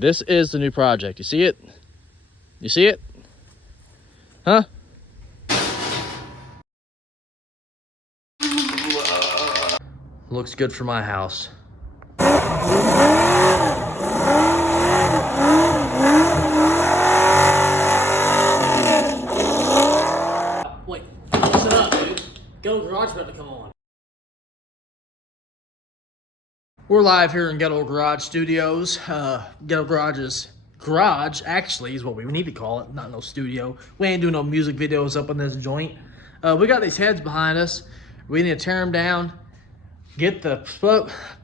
This is the new project. You see it? You see it? Huh? Looks good for my house. Wait, listen up, dude. Ghetto Garage about to come on. We're live here in Ghetto Garage Studios. Ghetto Garage's garage, actually, is what we need to call it, not no studio. We ain't doing no music videos up in this joint. We got these heads behind us. We need to tear them down, get the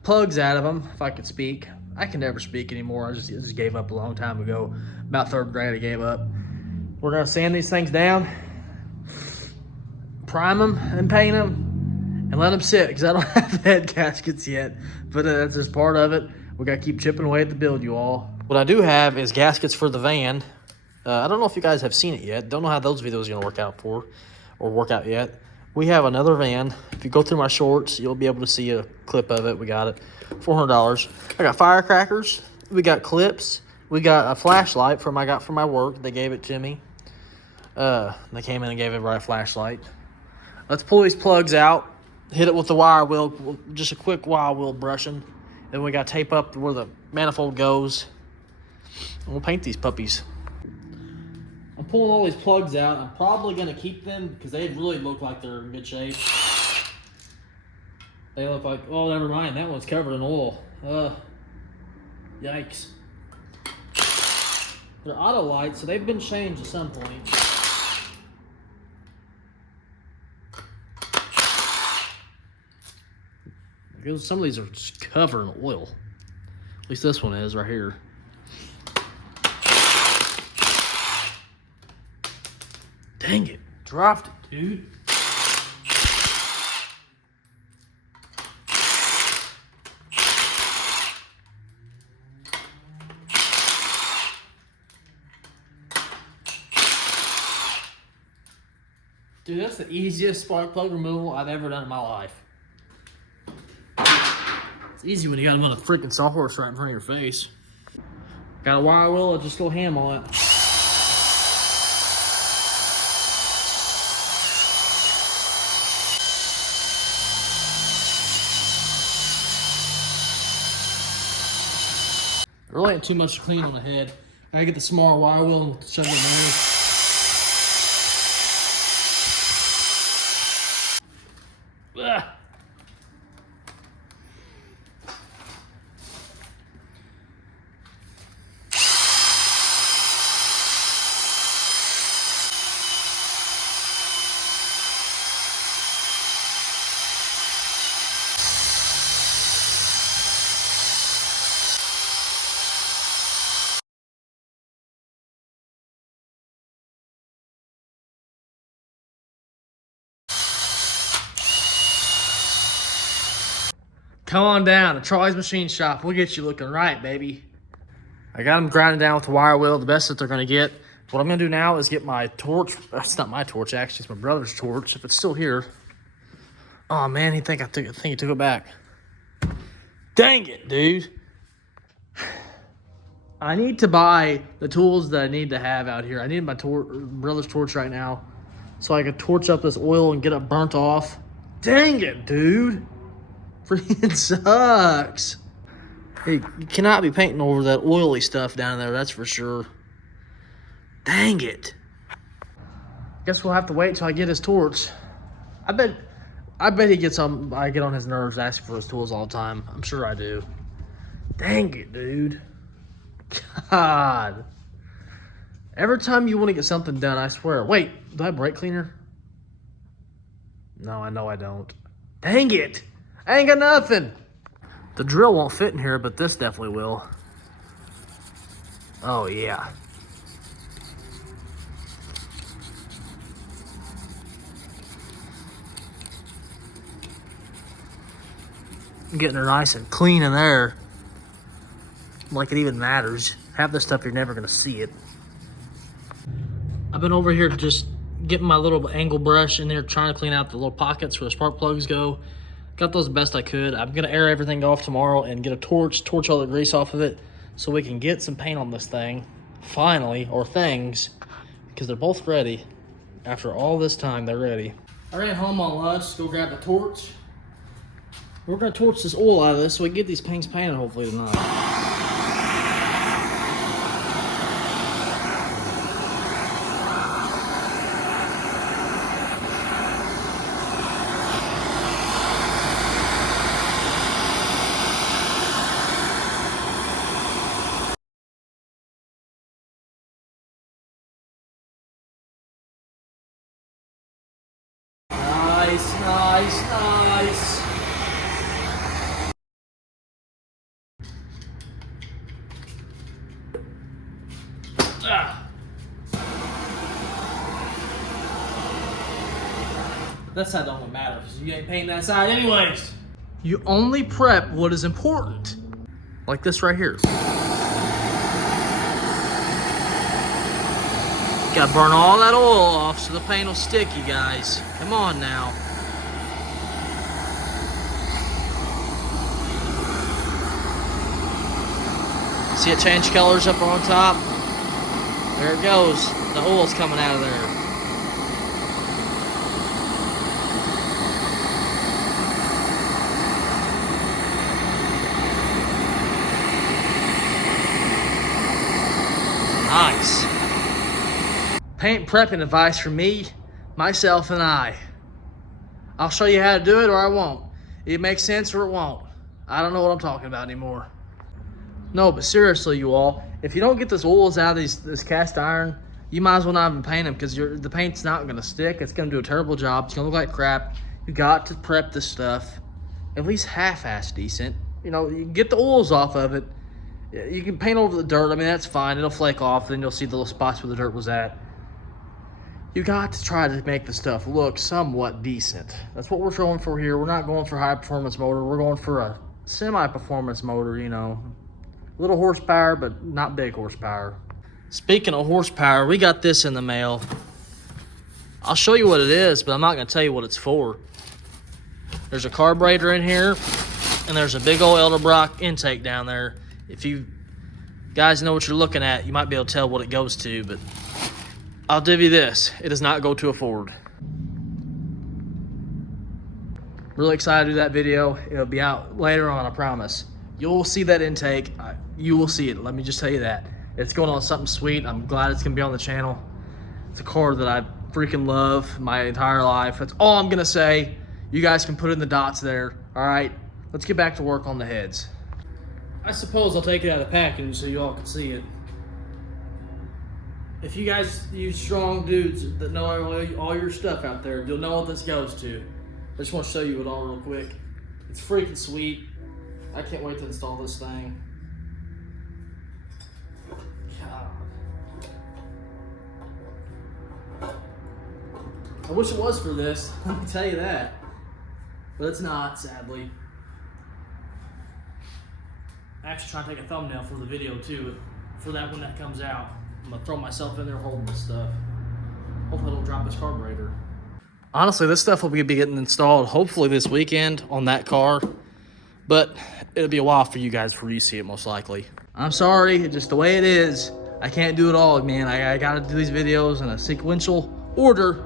plugs out of them, if I could speak. I can never speak anymore. I just gave up a long time ago. About third grade, I gave up. We're gonna sand these things down, prime them and paint them, and let them sit, because I don't have the head gaskets yet. But that's just part of it. We gotta keep chipping away at the build, you all. What I do have is gaskets for the van. I don't know if you guys have seen it yet. Don't know how those videos are gonna work out yet. We have another van. If you go through my shorts, you'll be able to see a clip of it. We got it, $400. I got firecrackers. We got clips. We got a flashlight I got from my work. They gave it to me. They came in and gave everybody a flashlight. Let's pull these plugs out. Hit it with the wire wheel, just a quick wire wheel brushing. Then we got to tape up where the manifold goes. And we'll paint these puppies. I'm pulling all these plugs out. I'm probably going to keep them because they really look like they're in good shape. They look like, oh, never mind. That one's covered in oil. Yikes. They're auto lights, so they've been changed at some point. Some of these are just covered in oil. At least this one is right here. Dang it. Dropped it, dude. Dude, that's the easiest spark plug removal I've ever done in my life. It's easy when you got them on a freaking sawhorse right in front of your face. Got a wire wheel, just go ham on it. There really ain't too much to clean on the head. I gotta get the smaller wire wheel and shove it in there. Ugh. Come on down to Charlie's Machine Shop. We'll get you looking right, baby. I got them grinding down with the wire wheel, the best that they're going to get. What I'm going to do now is get my torch. It's not my torch, actually. It's my brother's torch, if it's still here. Oh, man, I think he took it back. Dang it, dude. I need to buy the tools that I need to have out here. I need my brother's torch right now so I can torch up this oil and get it burnt off. Dang it, dude. Freaking sucks. Hey, you cannot be painting over that oily stuff down there, that's for sure. Dang it. Guess we'll have to wait till I get his torch. I bet he gets on. I get on his nerves asking for his tools all the time. I'm sure I do. Dang it, dude. God. Every time you want to get something done, I swear. Wait, do I have brake cleaner? No, I know I don't. Dang it. I ain't got nothing. The drill won't fit in here, but this definitely will. Oh, yeah. I'm getting her nice and clean in there. Like it even matters. Half this stuff, you're never going to see it. I've been over here just getting my little angle brush in there, trying to clean out the little pockets where the spark plugs go. Got those the best I could. I'm going to air everything off tomorrow and get a torch all the grease off of it so we can get some paint on this thing, finally, or things, because they're both ready. After all this time, they're ready. I ran home on lunch to go grab the torch. We're gonna torch this oil out of this so we can get these things painted hopefully tonight. Nice, nice, nice. Ah. That side don't matter because you ain't painting that side anyways. You only prep what is important. Like this right here. Gotta burn all that oil off so the paint will stick, you guys. Come on now. See it change colors up on top? There it goes. The oil's coming out of there. Nice. Paint prepping advice from me, myself, and I. I'll show you how to do it or I won't. It makes sense or it won't. I don't know what I'm talking about anymore. No, but seriously, you all, if you don't get this oils out of this cast iron, you might as well not even paint them because the paint's not going to stick. It's going to do a terrible job. It's going to look like crap. You got to prep this stuff at least half-ass decent. You know, you can get the oils off of it. You can paint over the dirt. I mean, that's fine. It'll flake off. Then you'll see the little spots where the dirt was at. You got to try to make the stuff look somewhat decent. That's what we're going for here. We're not going for high-performance motor. We're going for a semi-performance motor, you know. Little horsepower, but not big horsepower. Speaking of horsepower, we got this in the mail. I'll show you what it is, but I'm not going to tell you what it's for. There's a carburetor in here, and there's a big old Edelbrock intake down there. If you guys know what you're looking at, you might be able to tell what it goes to, but I'll give you this. It does not go to a Ford. Really excited to do that video. It'll be out later on, I promise. You'll see that intake. You will see it. Let me just tell you that. It's going on something sweet. I'm glad it's going to be on the channel. It's a car that I freaking love my entire life. That's all I'm going to say. You guys can put in the dots there. All right, let's get back to work on the heads. I suppose I'll take it out of the package so you all can see it. If you guys, you strong dudes that know all your stuff out there, you'll know what this goes to. I just want to show you it all real quick. It's freaking sweet. I can't wait to install this thing. God. I wish it was for this, let me tell you that. But it's not, sadly. I'm actually trying to take a thumbnail for the video too, for that when that comes out. I'm gonna throw myself in there holding this stuff. Hopefully it'll drop this carburetor. Honestly, this stuff will be getting installed hopefully this weekend on that car, but it'll be a while for you guys before you see it most likely. I'm sorry, just the way it is. I can't do it all, man. I gotta do these videos in a sequential order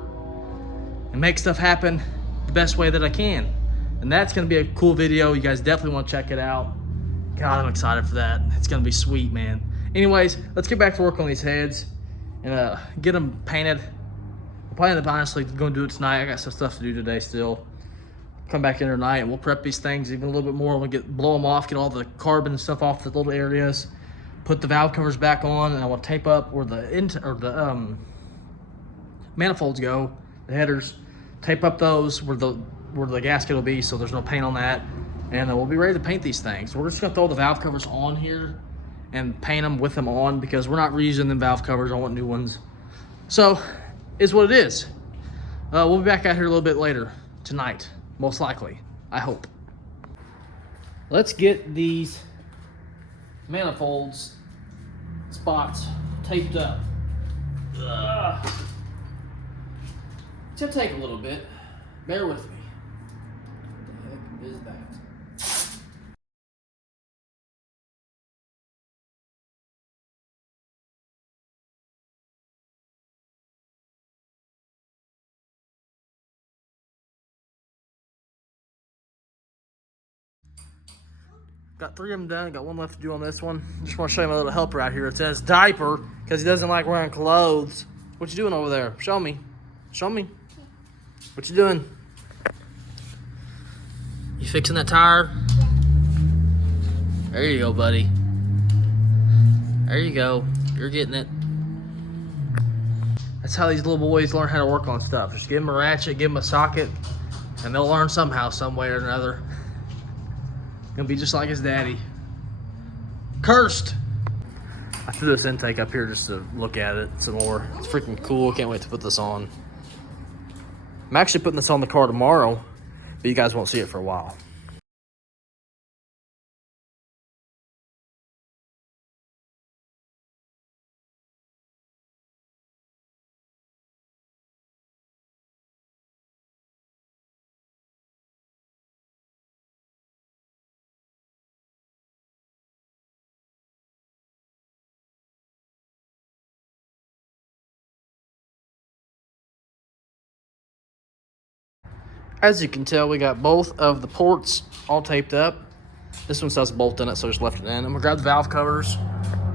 and make stuff happen the best way that I can. And that's gonna be a cool video. You guys definitely wanna check it out. God, I'm excited for that. It's gonna be sweet, man. Anyways, let's get back to work on these heads and get them painted. I'm planning to honestly go do it tonight. I got some stuff to do today still. Come back in tonight and we'll prep these things even a little bit more. We'll blow them off, get all the carbon and stuff off the little areas, put the valve covers back on, and I want to tape up where the manifolds go, the headers. Tape up those where the gasket will be, so there's no paint on that. And we'll be ready to paint these things. We're just gonna throw the valve covers on here and paint them with them on because we're not reusing them valve covers. I want new ones. So, is what it is. We'll be back out here a little bit later tonight, most likely. I hope. Let's get these manifolds spots taped up. It's gonna take a little bit. Bear with me. What the heck is that? Got 3 of them done. Got 1 left to do on this one. Just want to show you my little helper out here. It says diaper because he doesn't like wearing clothes. What you doing over there? Show me. Show me. What you doing? You fixing that tire? Yeah. There you go, buddy. There you go. You're getting it. That's how these little boys learn how to work on stuff. Just give them a ratchet, give them a socket, and they'll learn somehow, some way or another. Gonna be just like his daddy. Cursed! I threw this intake up here just to look at it some more. It's freaking cool. Can't wait to put this on. I'm actually putting this on the car tomorrow, but you guys won't see it for a while. As you can tell, we got both of the ports all taped up. This one still has a bolt in it, so I just left it in. I'm gonna grab the valve covers.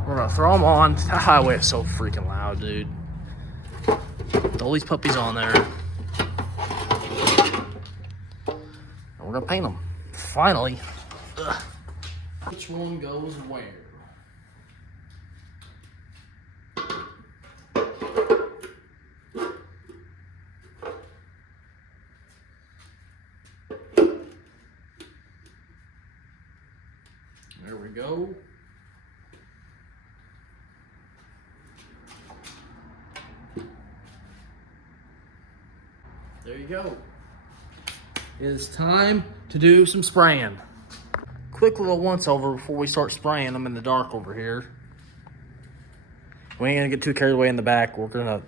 We're gonna throw them on. The highway is so freaking loud, dude. Throw these puppies on there. And we're gonna paint them. Finally. Ugh. Which one goes where? There we go. There you go. It's time to do some spraying. Quick little once over before we start spraying them in the dark over here. We ain't gonna get too carried away in the back. We're gonna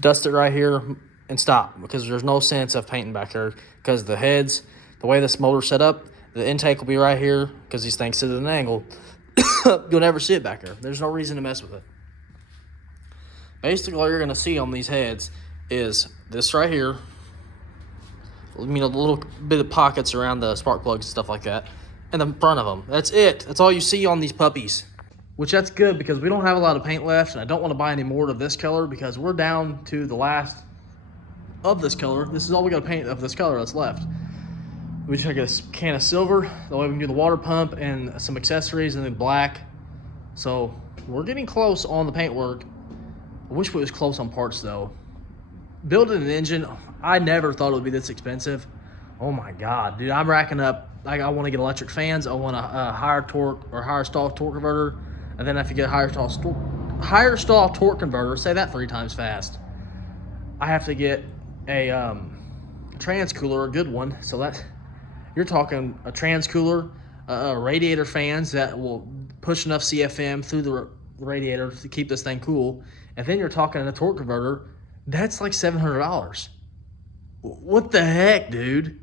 dust it right here and stop because there's no sense of painting back there because the heads, the way this motor's set up, the intake will be right here because these things sit at an angle. You'll never see it back there. There's no reason to mess with it. Basically, all you're going to see on these heads is this right here. You know, the little bit of pockets around the spark plugs and stuff like that. And the front of them. That's it. That's all you see on these puppies. Which that's good because we don't have a lot of paint left. And I don't want to buy any more of this color because we're down to the last of this color. This is all we got to paint of this color that's left. We just get a can of silver, that way we can do the water pump and some accessories, and then black. So we're getting close on the paint work. I wish we was close on parts though. Building an engine, I never thought it would be this expensive. Oh my God, dude, I'm racking up. Like, I want to get electric fans. I want a higher torque or higher stall torque converter. And then if you get a higher stall torque converter, say that 3 times fast. I have to get a trans cooler, a good one. So that, you're talking a trans cooler, radiator fans that will push enough CFM through the radiator to keep this thing cool. And then you're talking a torque converter. That's like $700. What the heck, dude?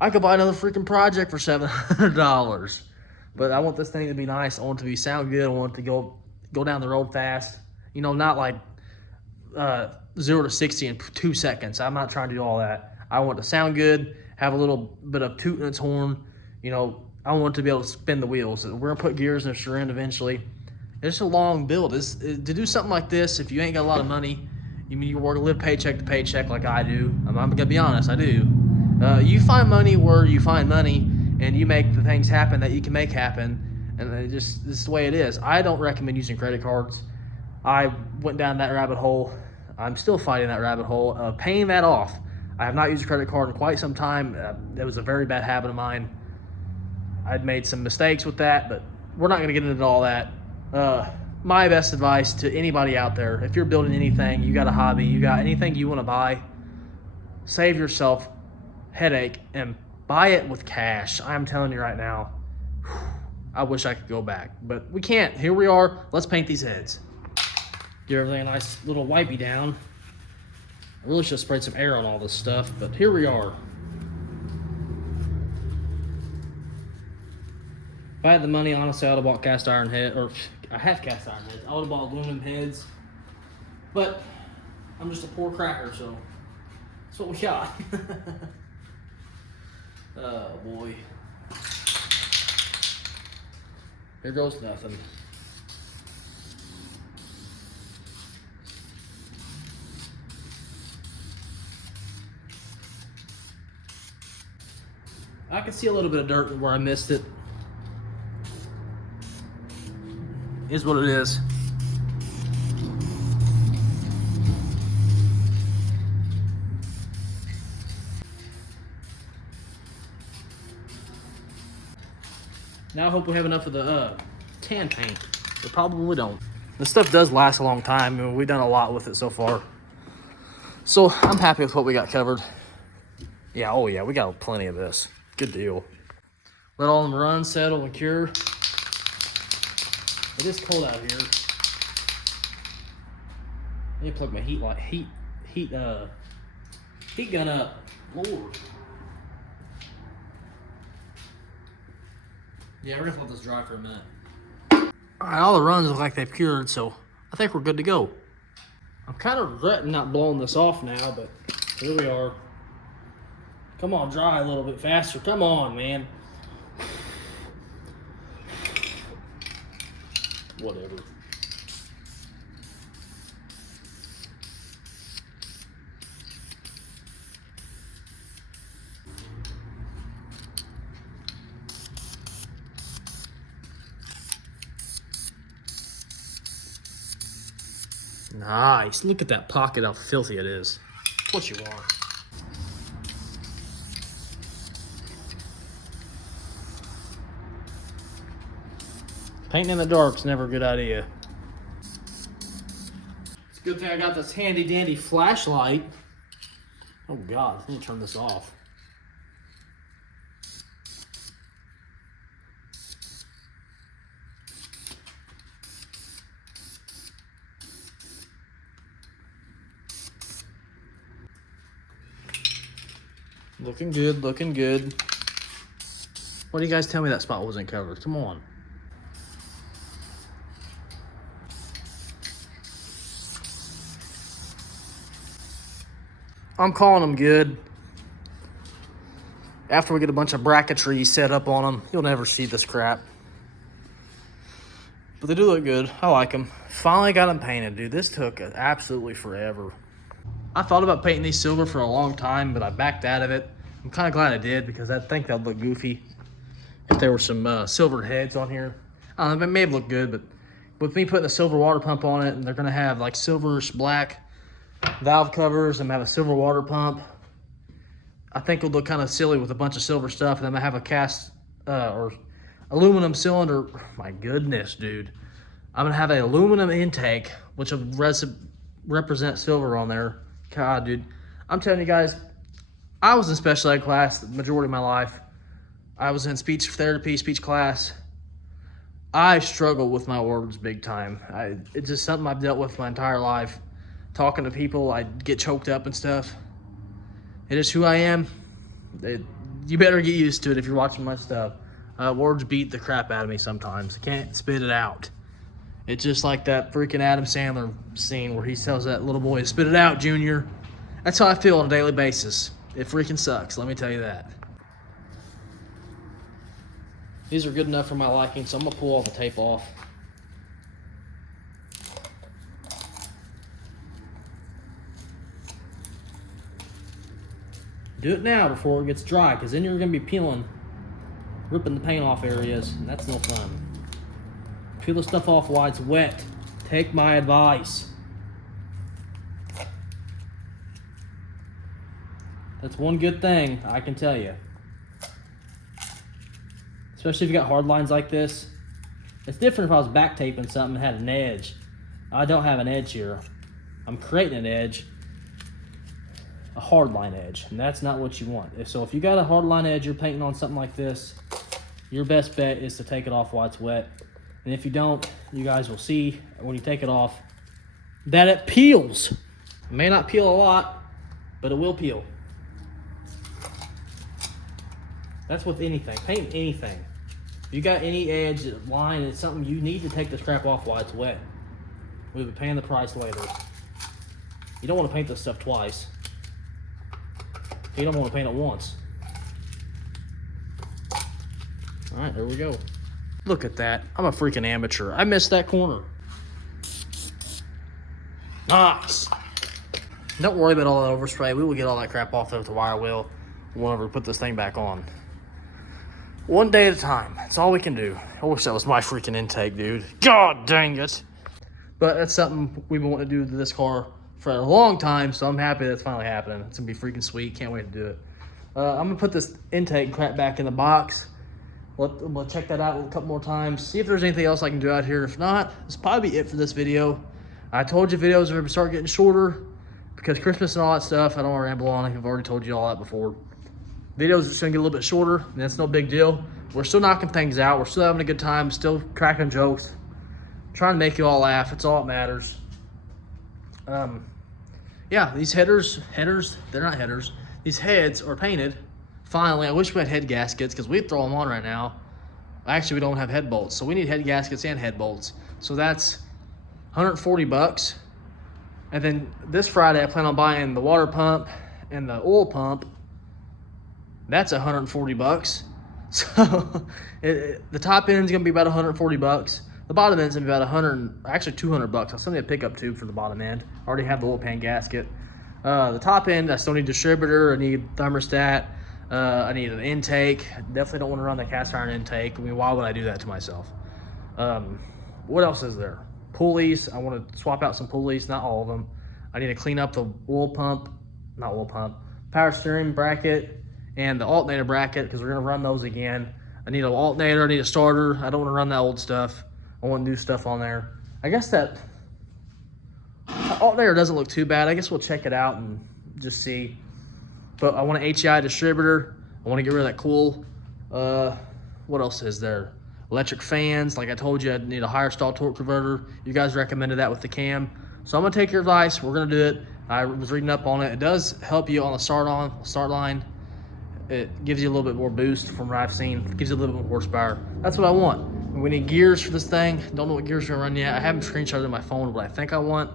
I could buy another freaking project for $700. But I want this thing to be nice. I want it to be sound good. I want it to go down the road fast. You know, not like 0 to 60 in 2 seconds. I'm not trying to do all that. I want it to sound good, have a little bit of toot in its horn. You know, I want it to be able to spin the wheels. We're gonna put gears in the rear end eventually. It's a long build. To do something like this, if you ain't got a lot of money, you work, live paycheck to paycheck like I do. I'm gonna be honest, I do. You find money where you find money, and you make the things happen that you can make happen. And this is the way it is. I don't recommend using credit cards. I went down that rabbit hole. I'm still fighting that rabbit hole of paying that off. I have not used a credit card in quite some time. That was a very bad habit of mine. I'd made some mistakes with that, but we're not going to get into all that. My best advice to anybody out there, if you're building anything, you got a hobby, you got anything you want to buy, save yourself headache and buy it with cash. I'm telling you right now, I wish I could go back, but we can't. Here we are. Let's paint these heads. Give everything a nice little wipey down. I really should have sprayed some air on all this stuff, but here we are. If I had the money, honestly, I would have bought cast iron head, or I have cast iron heads. I would have bought aluminum heads, but I'm just a poor cracker, so that's what we got. Oh boy. Here goes nothing. I can see a little bit of dirt where I missed it. Is what it is. Now I hope we have enough of the tan paint. We probably don't. This stuff does last a long time. I mean, we've done a lot with it so far. So I'm happy with what we got covered. Yeah, oh yeah, we got plenty of this. Good deal. Let all them run, settle, and cure. It is cold out here. I need to plug my heat gun up. Lord. Yeah, we're gonna let this dry for a minute. All right, all the runs look like they've cured, so I think we're good to go. I'm kind of regretting not blowing this off now, but here we are. Come on, dry a little bit faster. Come on, man. Whatever. Nice. Look at that pocket, how filthy it is. That's what you want. Painting in the dark's never a good idea. It's a good thing I got this handy dandy flashlight. Oh God, let me turn this off. Looking good, looking good. Why do you guys tell me that spot wasn't covered? Come on. I'm calling them good. After we get a bunch of bracketry set up on them, you'll never see this crap. But they do look good. I like them. Finally got them painted, dude. This took absolutely forever. I thought about painting these silver for a long time, but I backed out of it. I'm kind of glad I did because I think that'd look goofy if there were some silvered heads on here. I don't know, it may have looked good, but with me putting a silver water pump on it, and they're gonna have like silverish black valve covers and have a silver water pump, I think it'll look kind of silly with a bunch of silver stuff. And then I have a cast or aluminum cylinder. My goodness, dude. I'm gonna have an aluminum intake, which will represent silver on there. God, dude. I'm telling you guys, I was in special ed class the majority of my life. I was in speech therapy, speech class. I struggle with my words big time. It's just something I've dealt with my entire life. Talking to people, I get choked up and stuff. It is who I am. You better get used to it if you're watching my stuff. Words beat the crap out of me sometimes. I can't spit it out. It's just like that freaking Adam Sandler scene where he tells that little boy, "Spit it out, Junior." That's how I feel on a daily basis. It freaking sucks, let me tell you that. These are good enough for my liking, so I'm gonna pull all the tape off. Do it now before it gets dry, because then you're gonna be peeling, ripping the paint off areas, and that's no fun. Peel the stuff off while it's wet. Take my advice. That's one good thing I can tell you. Especially if you got hard lines like this. It's different if I was back taping something and had an edge. I don't have an edge here. I'm creating an edge, a hard line edge, and that's not what you want. So if you got a hard line edge you're painting on something like this, your best bet is to take it off while it's wet. And if you don't, you guys will see when you take it off that it peels. It may not peel a lot, but it will peel. That's with anything. Paint anything. If you got any edge, line, it's something you need to take this crap off while it's wet. We'll be paying the price later. You don't want to paint this stuff twice. You don't want to paint it once. All right, there we go. Look at that. I'm a freaking amateur. I missed that corner. Nice. Don't worry about all that overspray. We will get all that crap off there with the wire wheel whenever we put this thing back on. One day at a time. That's all we can do. I wish that was my freaking intake, dude. God dang it. But that's something we've been wanting to do to this car for a long time, so I'm happy that's finally happening. It's going to be freaking sweet. Can't wait to do it. I'm going to put this intake crap back in the box. We'll check that out a couple more times. See if there's anything else I can do out here. If not, this will probably be it for this video. I told you videos are going to start getting shorter because Christmas and all that stuff. I don't want to ramble on. I've already told you all that before. Videos are just going to get a little bit shorter, and that's no big deal. We're still knocking things out. We're still having a good time, still cracking jokes, trying to make you all laugh. It's all that matters. Yeah, these headers, they're not headers. These heads are painted. Finally, I wish we had head gaskets because we'd throw them on right now. Actually, we don't have head bolts, so we need head gaskets and head bolts. So that's 140 bucks. And then this Friday, I plan on buying the water pump and the oil pump. That's 140 bucks. So the top end's gonna be about 140 bucks. The bottom end's gonna be about actually 200 bucks. I'll send you a pickup tube for the bottom end. I already have the oil pan gasket. The top end, I still need distributor. I need thermostat. I need an intake. Definitely don't want to run the cast iron intake. I mean, why would I do that to myself? What else is there? Pulleys. I want to swap out some pulleys, not all of them. I need to clean up the power steering bracket and the alternator bracket because we're going to run those again. I need an alternator. I need a starter. I don't want to run that old stuff. I want new stuff on there. I guess that alternator doesn't look too bad. I guess we'll check it out and just see. But I want an HEI distributor. I want to get rid of that cool. What else is there? Electric fans. Like I told you, I need a higher stall torque converter. You guys recommended that with the cam. So I'm going to take your advice. We're going to do it. I was reading up on it. It does help you on the start line. It gives you a little bit more boost from what I've seen. It gives you a little bit more horsepower. That's what I want. We need gears for this thing. Don't know what gears are going to run yet. I haven't screenshotted my phone what I think I want.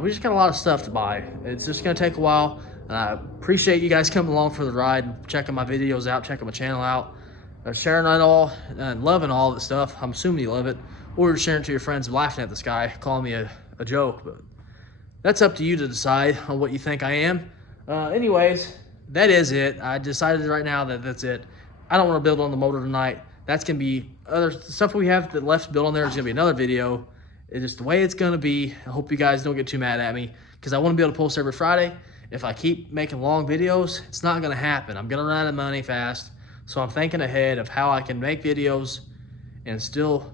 We just got a lot of stuff to buy. It's just going to take a while. And I appreciate you guys coming along for the ride, checking my videos out, checking my channel out, sharing it all, and loving all of the stuff. I'm assuming you love it. Or you're sharing it to your friends, laughing at this guy, calling me a joke. But that's up to you to decide on what you think I am. Anyways, that is it. I decided right now that that's it. I don't want to build on the motor tonight. That's going to be other stuff we have that left to build on there is going to be another video. It's just the way it's going to be. I hope you guys don't get too mad at me because I want to be able to post every Friday. If I keep making long videos, it's not going to happen. I'm going to run out of money fast. So I'm thinking ahead of how I can make videos and still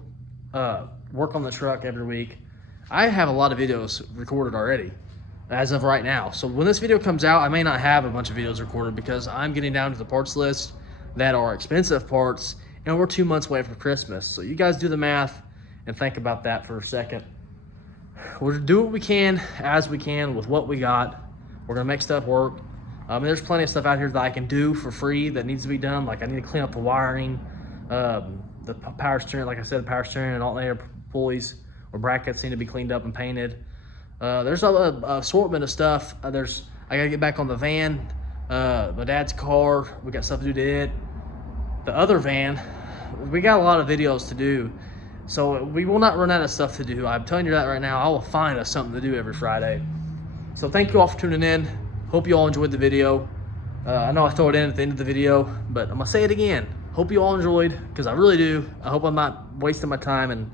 work on the truck every week. I have a lot of videos recorded already as of right now. So when this video comes out, I may not have a bunch of videos recorded because I'm getting down to the parts list that are expensive parts and we're 2 months away from Christmas. So you guys do the math and think about that for a second. We'll do what we can as we can with what we got. We're gonna make stuff work. There's plenty of stuff out here that I can do for free that needs to be done. Like I need to clean up the wiring, the power steering, like I said, the power steering and alternator pulleys or brackets need to be cleaned up and painted. There's a assortment of stuff. I gotta get back on the van, my dad's car. We got stuff to do to it. The other van, we got a lot of videos to do. So we will not run out of stuff to do. I'm telling you that right now. I will find us something to do every Friday. So thank you all for tuning in. Hope you all enjoyed the video. I know I throw it in at the end of the video, but I'm gonna say it again. Hope you all enjoyed, because I really do. I hope I'm not wasting my time and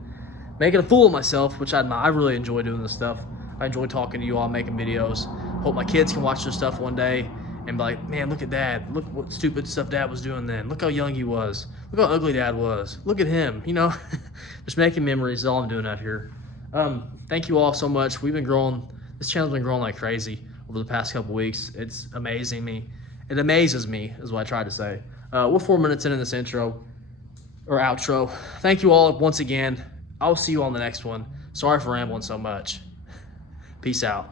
making a fool of myself, which I really enjoy doing this stuff. I enjoy talking to you all, making videos. Hope my kids can watch this stuff one day and be like, man, look at Dad. Look what stupid stuff Dad was doing then. Look how young he was. Look how ugly Dad was. Look at him, you know? Just making memories is all I'm doing out here. Thank you all so much. We've been growing. This channel's been growing like crazy over the past couple weeks. It's amazing me. It amazes me, is what I tried to say. We're 4 minutes into this intro, or outro. Thank you all once again. I'll see you on the next one. Sorry for rambling so much. Peace out.